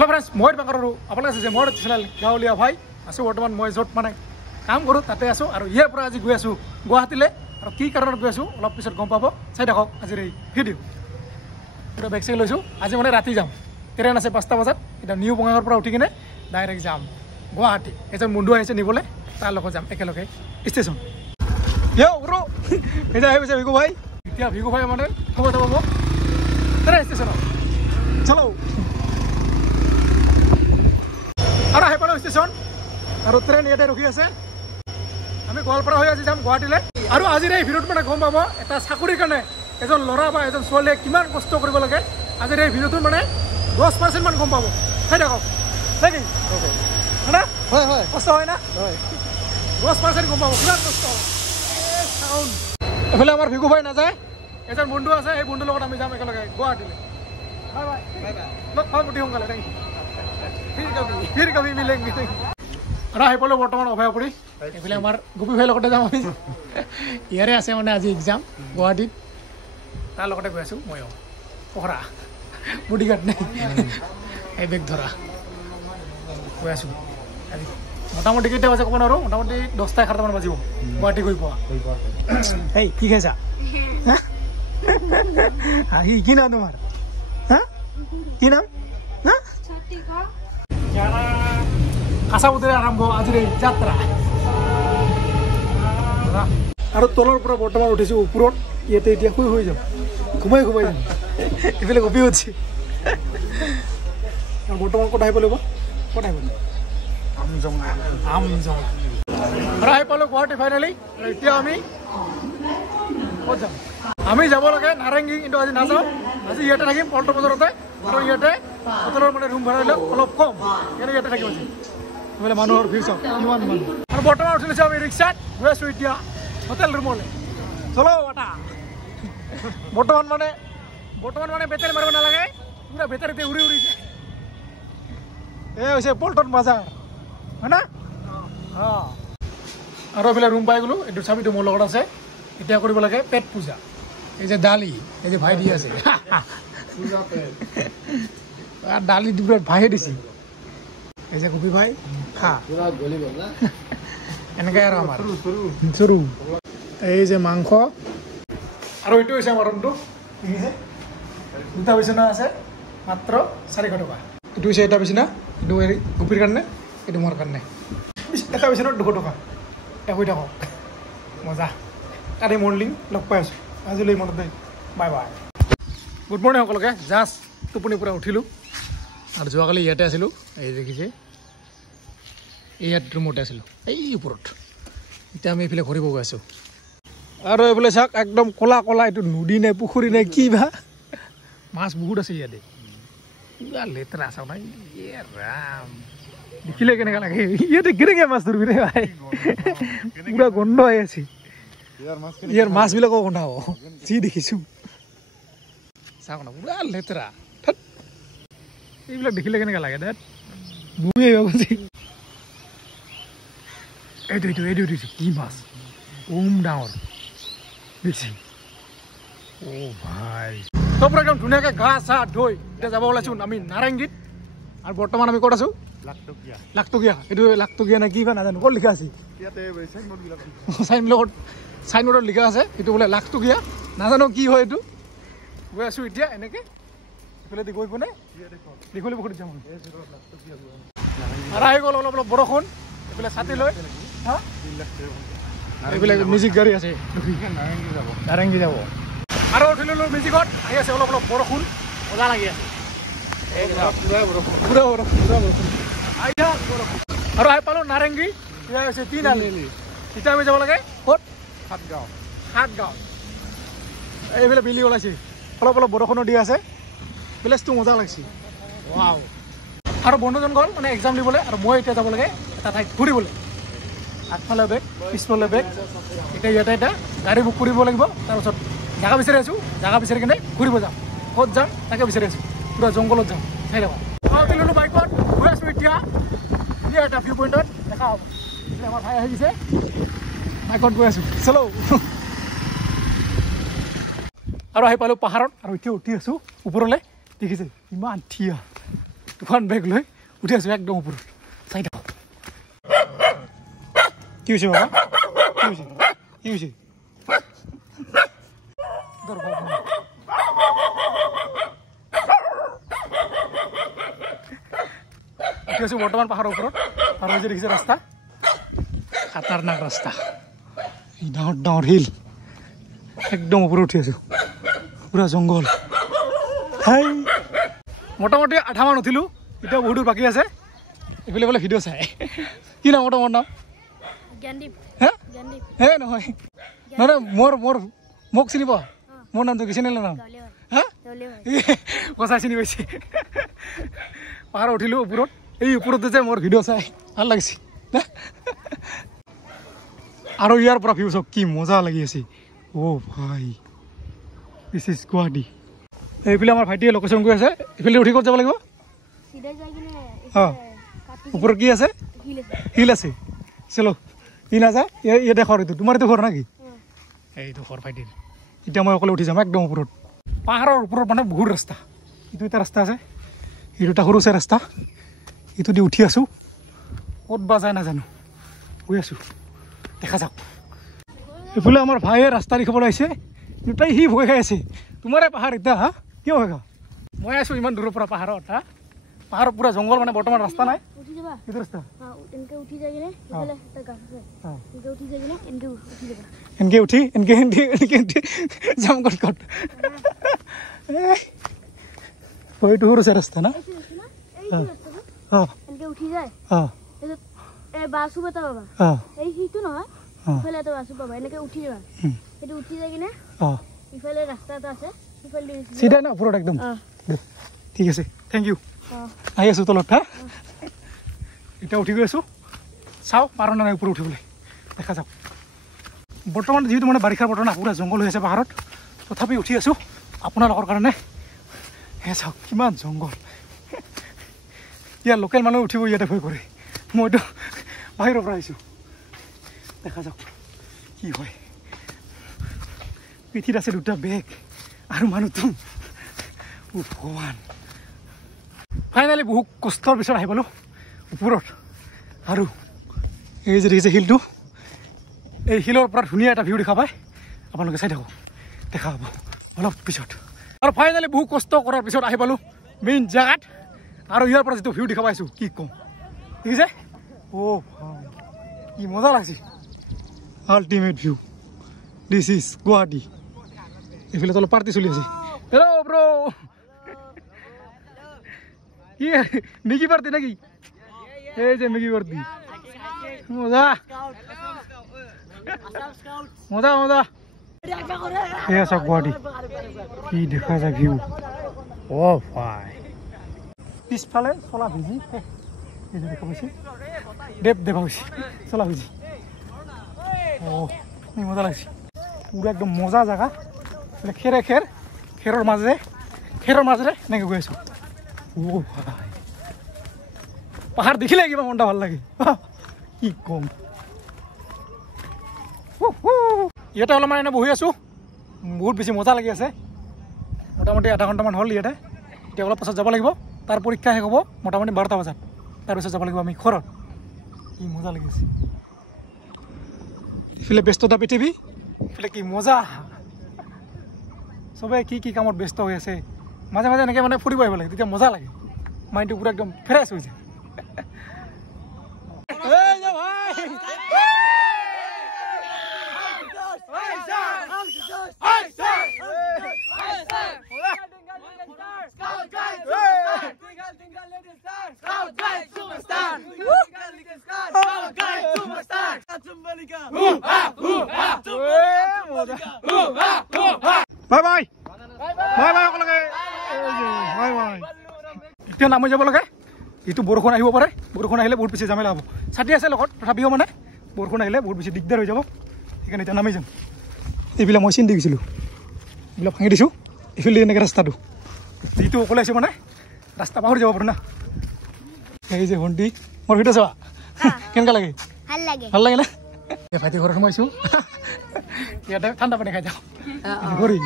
hello friends मैं बांगरो आपलोक जे मोर channel गावलिया भाई आसो बर्तमान मैं जत माने काम करूँ ताते आसो और यार पर आज गई आसो गुवाहाटीले और की कारण गई आसो अलप पिছত गम पाब चाइ देखक आज भिडिओ पूरा बेग सेग लैसो आज माने राति जाम ट्रेन आछे 5टा बजात इटा निउ बङाइगाँवर पर उठी किने डाइरेक्ट जाम गुवाहाटी एजन बन्धु आइছে निबले तार লগত जाम एकेलगे स्टेशन यो ब्रो एजा आइছে भिगु भाई इतिया भिगु भाई माने खबर पाब ट्रेन स्टेशन चलो और आहि पालो स्टेशन और ट्रेन इते रखी আছে আমি গোৱালপাৰা হৈ আজি যাম গুৱাহাটীলে আৰু আজিৰ এই ভিডিঅ'ত মানে গম পাব এটা চাকৰিৰ কাৰণে এজন ল'ৰা বা এজন ছোৱালীয়ে কিমান কষ্ট কৰিব লাগে আজিৰ এই ভিডিঅ'টোত মানে 10% মান গম পাব চাই দেখক নেকি ওকে হয়না হয় হয় কষ্ট হয় না হয় 10% গম পাব কিমান কষ্ট সাউন্ড এফালে আমাৰ ভিগু ভাই না যায় এজন বন্ধু আছে এই বন্ধুৰ লগত আমি যাম একেলগে গুৱাহাটীলে বাই বাই বাই বাই লগ পাম অতি সোনকালে থ্যাংক ইউ फिर कभी मिलेंगे और आहि पालो बर्तमान अभयपुरी एफाले आमार गुपी भाई लगते जाम आमी इयारे आछे माने आज एग्जाम गुवाहाटीत तार लगते गई आछो मयो पहरा बॉडीगार्ड नै ए बेग धरा गई आछो मोटामुटी केटा बाजे कब नारो मोटामुटी 10टा 11टा मान बाजिब गुवाहाटी गई पावा ए की खाइसा हाही की नाम तुम्हार हां की नाम हां आसामते आरम्भ आज यात्रा और तलर पर बर्तमान उठिसे ऊपर इते इतना शुई शुई जाम घुमाई घुमाई जाम इफाले गपी उठि बर्तमान कत आहि पालो कत आहि पालो आमजोङा और आहि पालो गुवाहाटी फाइनाली इतना आमी कत जाम आमी যাব লাগে नारेंगी কিন্তু আজি নাযাওঁ আজি ইয়াতে থাকিম পল্টন বজাৰতে আৰু ইয়াতে হোটেলৰ মানে ৰুম ভাড়া লৈ অলপ কম এনে ইয়াতে থাকিম আজি মানে মানুহৰ ভিৰ চাওক কিমান মানুহ আৰু বৰ্তমান উঠিছে আমি ৰিক্সাত গৈ আছো এতিয়া হোটেল ৰুমলৈ চলো এটা বৰ্তমান মানে বেটাৰী মাৰিব নালাগে পুৰা বেটাৰীতে উৰি উৰি যায় এই হৈছে পল্টন বজাৰ হয় না আৰু এফালে ৰুম পাই গ'লো এইটো চাবিটো মোৰ লগত আছে এতিয়া কৰিব লাগে পেট পূজা এই যে দালি এই যে ভাই দি আছে পূজা পেট আর দালি দুটো ভাই দিছি এই যে গুপি ভাই খা পুরা গলি গল না এনেকে আর আমার সরু এই যে মাংস আর ওইটো হইছে আমার রুমটো ঠিক আছে দুটা বিছনা আছে মাত্র 400 টাকা এটো হইছে এটা বিছনা এটো গুপির কারণে এটো মোর কারণে এটা বিছনা 200 টাকা এটা কই থাকো মজা কালি মর্নিং লগ পাই আছো আজিলৈ মনত দেই বাই বাই গুড মর্নিং সকলকে জাস্ট টোপনি পুরা উঠিলো আর যোৱাকালি ইয়াতে আছিলো এই দেখিছে ইয়াত ৰুমতে আছিলো এই ওপৰত এতিয়া আমি এফালে ঘূৰিব গৈ আছো আৰু এইফালে চাওক একদম কলা কলা এইটো নদী নাই পুখুৰী নাই কি ভা মাছ বহুত আছে ইয়াতে পুৰা লেতেৰা চাও নাই এ ৰাম দেখিলে কেনেকা লাগে ইয়াতে কেনেকে মাছ ধৰিবি ৰে ভাই পুৰা গন্ধ হৈ আছে ইয়াৰ মাছবিলাকো গন্ধ হ'ব যি দেখিছো চাওক না পুৰা লেতেৰা এইবিলাক দেখিলে কেনেকা লাগে দেট মুয়ে গৈছে এইটো কি মাছ ওম ডাঙৰ দেখছি ও ভাই তো প্ৰগ্ৰাম ধুনীয়াকৈ গা চা ধুই এতিয়া যাব ওলাইছো আমি নাৰেংগীত আৰু বৰ্তমান আমি ক'ত আছো লাখটকীয়া এইটো লাখটকীয়া নে কি বা নাজানো ক'ত লিখা আছে চাইনবোৰ্ডত লিখা আছে এইটো বোলে লাখটকীয়া নাজানো কি হয় এইটো গৈ আছো এতিয়া এনেকৈ এফালে দি গৈ পোনে দীঘলী পুখুৰীত যাম আৰু আহি গ'ল অলপ অলপ বৰষুণ এইফালে ছাতি লৈ এইবিলাক মিউজিক গাড়ী আছে নাৰেংগী যাব আৰু উঠি ল'লো মিউজিকত আহি আছে অলপ অলপ বৰষুণ মজা লাগি আছে পুৰা বৰষুণ আৰু আহি পালোঁ নাৰেংগী এয়া হৈছে তিনিআলি এতিয়া আমি যাব লাগে ক'ত সাতগাঁও এইফালে বিলি ওলাইছে অলপ অলপ বৰষুণো দি আছে প্লেচটো মজা লাগছে ৱাও আৰু বন্ধুজন গ'ল মানে এক্সাম দিবলৈ আৰু মই এতিয়া যাব লাগে এটা ঠাইত ঘূৰিবলৈ আগফালে বেগ পিছফালে বেগ এতিয়া ইয়াতে এটা গাড়ী বুক কৰিব লাগিব তাৰপিছত জাগা বিচাৰি আছোঁ জাগা বিচাৰি কিনে ঘূৰিব যাম ক'ত যাম তাকে বিচাৰি আছোঁ পুৰা জংঘলত যাম চাই দেখোন ল'লোঁ বাইকত গৈ আছোঁ এতিয়া এটা ভিউ পইণ্টত দেখা হ'ব আমাৰ ভাই আহিছে বাইকত গৈ আছোঁ চলো আৰু আহি পালোঁ পাহাৰত আৰু এতিয়া উঠি আছোঁ ওপৰলৈ দেখিছে ইমান থিয়া তুফান বেগ লৈ উঠি আছোঁ একদম ওপৰত চাই থাকক কি হৈছে বাবা কি হৈছে উঠি আছোঁ বৰ্তমান পাহাৰৰ ওপৰত আৰু যে দেখিছে ৰাস্তা খাতাৰনাক ৰাস্তা এই ডাঙৰ ডাঙৰ হিল একদম ওপৰত উঠি আছোঁ পুৰা জংঘল হাই মোটামুটি 8 মান উঠিলোঁ এতিয়া বহুত দূৰ বাকী আছে এইফালে বোলে ভিডিঅ' চাই কি নাম তোমাৰ নাম হে নহয় নহয় মোক চিনি পোৱা মোৰ নামটো কি চেনেলৰ নাম হা কচাই চিনি পাইছে পাহাৰত উঠিলোঁ ওপৰত এই ওপৰতে যে মোৰ ভিডিঅ' চাই ভাল লাগিছে আৰু ইয়াৰ পৰা ভিউ চাওক কি মজা লাগি আছে অ' ভাই দিছ ইজ গুৱাহাটী এইফালে আমাৰ ভাইটিয়ে লোকেশ্যন গৈ আছে এইফালে উঠি ক'ত যাব লাগিব ওপৰত কি আছে হিল আছে চলো ই নাযায় ইয়াতে ঘৰ এইটো তোমাৰ এইটো ঘৰ নেকি এইটো ঘৰ ভাইটিৰ এতিয়া মই অকলে উঠি যাম একদম ওপৰত পাহাৰৰ ওপৰত মানে বহুত ৰাস্তা এইটো এটা ৰাস্তা আছে এইটো এটা সৰু চাই ৰাস্তা এইটো দি উঠি আছোঁ ক'ত বা যায় নাজানো গৈ আছোঁ দেখা যাওক এইফালে আমাৰ ভাইয়ে ৰাস্তা দেখিবলৈ আহিছে দুটাই সি ভয় খাই আছে তোমাৰে পাহাৰ এতিয়া হা কিয় ভয় খা মই আছোঁ ইমান দূৰৰ পৰা পাহাৰত হা পাহাৰৰ পুৰা জংঘল মানে বৰ্তমান ৰাস্তা নাই এইটো ৰাস্তা এনেকৈ উঠি যাম ক'ত এইটো সৰু চাই ৰাস্তা না চিধা না ওপৰত একদম ঠিক আছে থেংক ইউ আহি আছোঁ তলত হা এতিয়া উঠি গৈ আছোঁ চাওঁ পাৰোঁ নে নাই ওপৰত উঠিবলৈ দেখা যাওক বৰ্তমান যিহেতু মানে বাৰিষাৰ বতৰ না পুৰা জংঘল হৈ আছে পাহাৰত তথাপি উঠি আছোঁ আপোনালোকৰ কাৰণে হে চাওক কিমান জংঘল ইয়াৰ লোকেল মানুহ উঠিব ইয়াতে ভয় কৰে মইতো বাহিৰৰ পৰা আহিছোঁ দেখা যাওক কি হয় পিঠিত আছে দুটা বেগ আৰু মানুহটো ভগৱান ফাইনেলি বহুত কষ্টৰ পিছত আহি পালোঁ ওপৰত আৰু এই যে দেখিছে শিলটো এই শিলৰ পৰা ধুনীয়া এটা ভিউ দেখা পায় আপোনালোকে চাই থাকক দেখা পাব অলপ পিছত আৰু ফাইনেলি বহু কষ্ট কৰাৰ পিছত আহি পালোঁ মেইন জেগাত আৰু ইয়াৰ পৰা যিটো ভিউ দেখা পাইছোঁ কি ক'ম দেখিছে অ' কি মজা লাগিছে ultimate view this is Guwahati এইফালে অলপ পাৰ্টি চলি আছে হেল্ল' ব্ৰ কি মেগী পাৰ্টি নেকি এই যে মেগী পাৰ্টি মজা মজা মজা এয়া চাওক গুৱাহাটী কি দেখা যায় ভিউ অ' ভাই পিছফালে চলা ভিজি এই যে দেখা পাইছে দেখা পাইছে চলা ভিজি অ' মজা লাগিছে পুৰা একদম মজা জেগা খেৰৰ মাজেৰে এনেকৈ গৈ আছোঁ অ' ভাই পাহাৰ দেখিলে কিবা মনটা ভাল লাগে কি ক'ম ইয়াতে অলপমান এনে বহি আছোঁ বহুত বেছি মজা লাগি আছে মোটামুটি আধা ঘণ্টামান হ'ল ইয়াতে এতিয়া অলপ পাছত যাব লাগিব তাৰ পৰীক্ষা শেষ হ'ব মোটামুটি 12টা বজাত তাৰপিছত যাব লাগিব আমি ঘৰত কি মজা লাগি আছে এইফালে ব্যস্ততা পৃথিৱী এইফালে কি মজা চবেই কি কামত ব্যস্ত হৈ আছে মাজে মাজে এনেকৈ মানে ফুৰিব আহিব লাগে তেতিয়া মজা লাগে মাইণ্ডটো পুৰা একদম ফ্ৰেছ হৈ যায় bye bye bye bye অকলকে bye bye এতিয়া নামি যাব লাগে এইটো বৰষুণ আহিব পাৰে বৰষুণ আহিলে বহুত বেছি ঝামেলা হ'ব ছাতি আছে লগত তথাপিও মানে বৰষুণ আহিলে বহুত বেছি দিগদাৰ হৈ যাব সেইকাৰণে এতিয়া নামি যাম এইবিলাক মই চিন্তি গৈছিলোঁ এইবিলাক ভাঙি দিছোঁ এইফালে এনেকৈ ৰাস্তাটো যিটো অকলে আছোঁ মানে ৰাস্তা পাহৰি যাব পাৰোঁ না এই যে ভণ্টি মোৰ ভিডিঅ' চাবা কেনেকুৱা লাগে ভাল লাগে না ভাইটি ঘৰত সোমাইছোঁ ইয়াতে ঠাণ্ডা পানী খাই যাওঁ ঘূৰি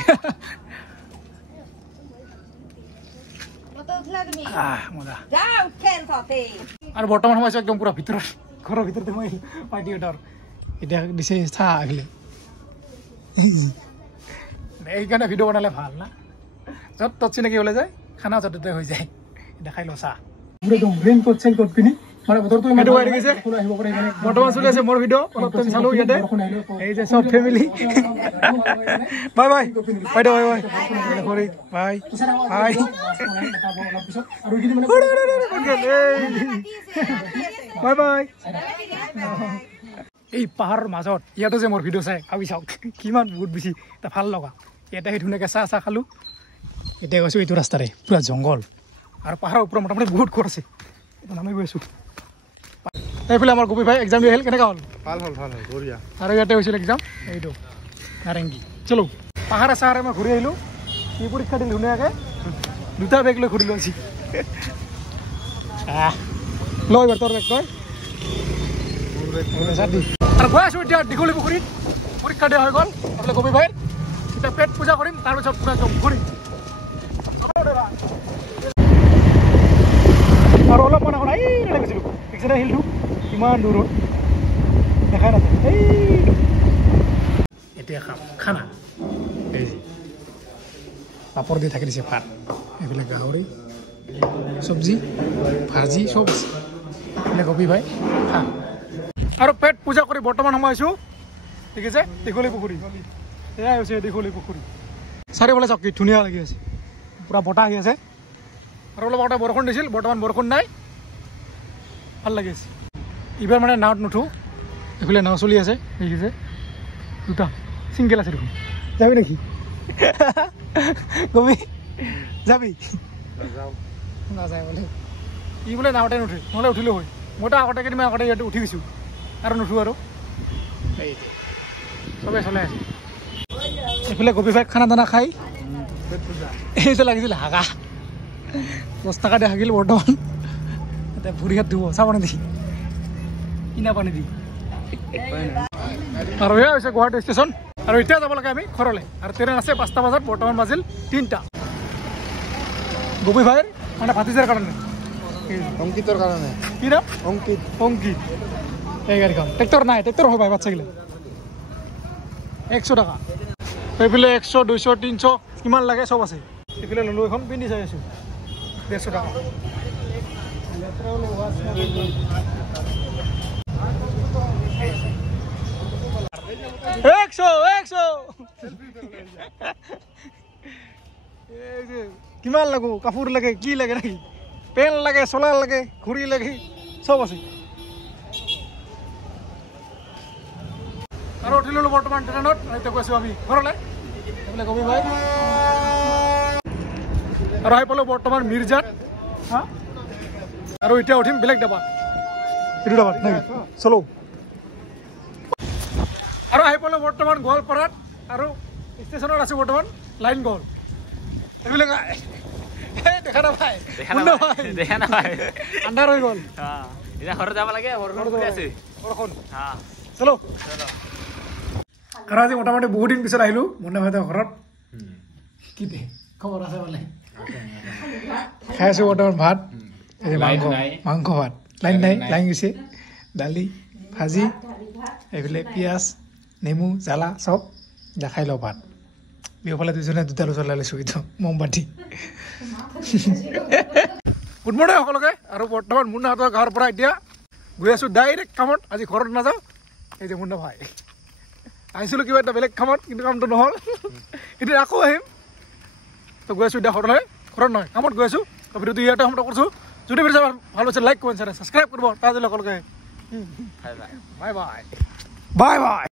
মজা আৰু বৰ্তমান সময়ত একদম পুৰা ভিতৰত ঘৰৰ ভিতৰতে মই পাৰ্টি এটাৰ এতিয়া দিছে চাহ আহিলে এইকাৰণে ভিডিঅ' বনালে ভাল না য'ত ত'ত চিনাকি হ'লে যায় খানা য'তে হৈ যায় দেখাই ল চাহ একদম ৰেইন কোট চেইন কোট পিনি মানে বতৰটো ইমান হৈ গৈছে বৰ্তমান চলি আছে মোৰ ভিডিঅ' অলপ টাইম চালো ইয়াতে এই যে চব ফেমিলি বাই বাই বাইদেউ bye bye ঘৰি bye bye bye bye এই পাহাৰৰ মাজত ইয়াতো যে মোৰ ভিডিঅ' চাই ভাবি চাওক কিমান বহুত বেছি এটা ভাল লগা ইয়াতে সেই ধুনীয়াকৈ চাহ চাহ খালোঁ এতিয়া গৈছোঁ এইটো ৰাস্তাৰে পুৰা জংঘল আৰু পাহাৰৰ ওপৰত মোটামুটি বহুত ঘৰ আছে এতিয়া নামি গৈ আছোঁ এইফালে আমাৰ গোপী ভাই এক্সাম দি আহিল কেনেকুৱা হ'ল ভাল হ'ল বঢ়িয়া আৰু ইয়াতে হৈছিল এক্সাম এইটো নাৰেংগী চলো পাহাৰে চাহাৰে মই ঘূৰি আহিলোঁ কি পৰীক্ষা দিলোঁ ধুনীয়াকৈ দুটা বেগ লৈ ঘূৰিলোঁ আজি লৈ এইবাৰ তোৰ বেগ তই আৰু গৈ আছোঁ এতিয়া দীঘলী পুখুৰীত পৰীক্ষা দিয়া হৈ গ'ল এইফালে গোপী ভাইৰ এতিয়া পেট পূজা কৰিম তাৰপিছত পূজা ঘূৰিম আৰু অলপমান এখন এইফালে গৈছিলোঁ পিছতে আহিলোঁ কিমান দূৰত দেখাই নাপায় এই এতিয়া খাম খানা এই পাপৰ দি থাকি দিছে ভাত এইফালে গাহৰি চব্জি ভাজি চব আছে এইফালে গোপী ভাই খা আৰু পেট পূজা কৰি বৰ্তমান সময় আছোঁ ঠিক আছে দীঘলী পুখুৰী এয়াই হৈছে দীঘলী পুখুৰী চাৰিওফালে চাওক কি ধুনীয়া লাগি আছে পুৰা বতাহ আহি আছে আৰু অলপ আগতে বৰষুণ দিছিল বৰ্তমান বৰষুণ নাই ভাল লাগি আছে এইবাৰ মানে নাৱত নুঠো এইফালে নাও চলি আছে দেখিছে দুটা চিংগেল আছে দেখোন যাবি নেকি গবি যাবি নাযায় বোলে ই বোলে নাওতে নুঠে নহ'লে উঠিলোঁ হয় মইতো আগতে কেইদিনমান আগতে ইয়াতে উঠি গৈছোঁ আৰু নুঠো আৰু চবেই চলাই আছে এইফালে গোপী ভাইক খানা দানা খাই এই যে লাগিছিল হাগা 10 টাকা দি হাগিল বৰ্তমান এতিয়া ভৰি হাত ধুব চাহ পানী দি কিনা পানী দি আৰু এয়া হৈছে গুৱাহাটী ষ্টেচন আৰু এতিয়া যাব লাগে আমি ঘৰলৈ আৰু ট্ৰেইন আছে 5টা বজাত বৰ্তমান বাজিল 3টা গোপী ভাইৰ মানে ভাতিজাৰ কাৰণে অংকিতৰ কাৰণে কি নাম অংকিত এই গাড়ীখন ট্ৰেক্টৰ নাই ট্ৰেক্টৰ হয় বাচ্চাগিলা 100 টাকা এইফালে 100 200 300 কিমান লাগে চব আছে এইফালে ল'লো এখন পিন্ধি চাই আছোঁ 150 টাকা কিমান লাগো কাপোৰ লাগে কি লাগে নাকি পেন লাগে চলাৰ লাগে ঘড়ী লাগে চব আছে আৰু উঠি ল'লোঁ বৰ্তমান ট্ৰেইনত এতিয়া গৈছোঁ আমি ঘৰলৈ এইফালে গোপী ভাই আৰু আহি পালোঁ বৰ্তমান মিৰ্জাত হা আৰু এতিয়া উঠিম বেলেগ ডাবাত এইটো ডাবাত নেকি চলো আৰু আহি পালোঁ বৰ্তমান গোৱালপাৰাত আৰু ষ্টেচনত আছোঁ বৰ্তমান লাইন গ'ল এইবিলাক দেখা নাপায় আন্ধাৰ হৈ গ'ল ঘৰত যাব লাগে বৰষুণ চলো আৰু আজি মোটামুটি বহুত দিন পিছত আহিলোঁ মুন্না ভাইহঁতৰ ঘৰত কি দে খবৰ আছে বোলে খাই আছোঁ বৰ্তমান ভাত মাংস ভাত লাইন নাই লাইন গৈছে দালি ভাজি এইফালে পিঁয়াজ নেমু জ্বালা চব দেখাই লওঁ ভাত বিহুফালে দুজনে দুটা জ্বলাই লৈছোঁ কিন্তু মমবাতি গুড মৰ্ণিং সকলোকে আৰু বৰ্তমান মুন্নাহঁতৰ ঘৰৰ পৰা এতিয়া গৈ আছোঁ ডাইৰেক্ট কামত আজি ঘৰত নাযাওঁ এই যে মুন্না ভাই আহিছিলোঁ কিবা এটা বেলেগ কামত কিন্তু কামটো নহ'ল এতিয়া আকৌ আহিম তো গৈ আছোঁ এতিয়া ঘৰলৈ ঘৰত নহয় কামত গৈ আছোঁ তো ভিডিঅ'টো ইয়াতে সমাপ্ত কৰিছোঁ যদি ভিডিঅ' ভাল হৈছে লাইক কমেণ্ট ছাবস্ক্ৰাইব কৰিব তাৰ সকলোকে বাই বাই বাই বাই